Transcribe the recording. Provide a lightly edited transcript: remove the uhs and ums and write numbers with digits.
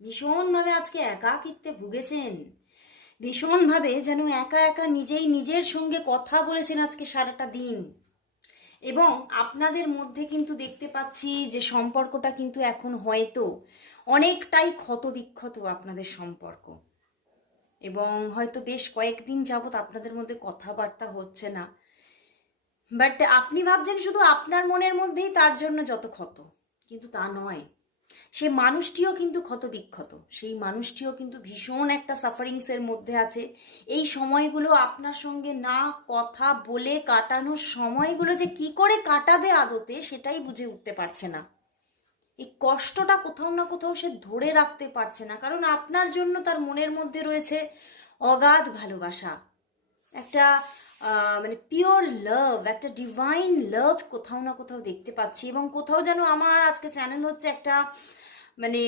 ভীষণভাবে আজকে একাকিত্বে ভুগেছেন, ভীষণভাবে যেন একা একা নিজেই নিজের সঙ্গে কথা বলেছেন আজকে সারাটা দিন। এবং আপনাদের মধ্যে কিন্তু দেখতে পাচ্ছি যে সম্পর্কটা কিন্তু এখন হয়তো অনেকটাই ক্ষতবিক্ষত আপনাদের সম্পর্ক, এবং হয়তো বেশ কয়েকদিন যাবৎ আপনাদের মধ্যে কথাবার্তা হচ্ছে না। বাট আপনি ভাবছেন শুধু আপনার মনের মধ্যেই তার জন্য যত ক্ষত, কিন্তু তা নয়। সে মানুষটিও কিন্তু ক্ষতবিক্ষত, সেই মানুষটিও কিন্তু ভীষণ একটা সাফারিংসের মধ্যে আছে। এই সময়গুলো আপনার সঙ্গে না কথা বলে কাটানোর সময়গুলো যে কি করে কাটাবে আদতে সেটাই বুঝে উঠতে পারছে না। এই কষ্টটা কোথাও না কোথাও সে ধরে রাখতে পারছে না, কারণ আপনার জন্য তার মনের মধ্যে রয়েছে অগাধ ভালোবাসা, একটা মানে পিওর লাভ, একটা ডিভাইন লাভ কোথাও না কোথাও দেখতে পাচ্ছি। এবং কোথাও যেন আমার আজকে চ্যানেল হচ্ছে একটা মানে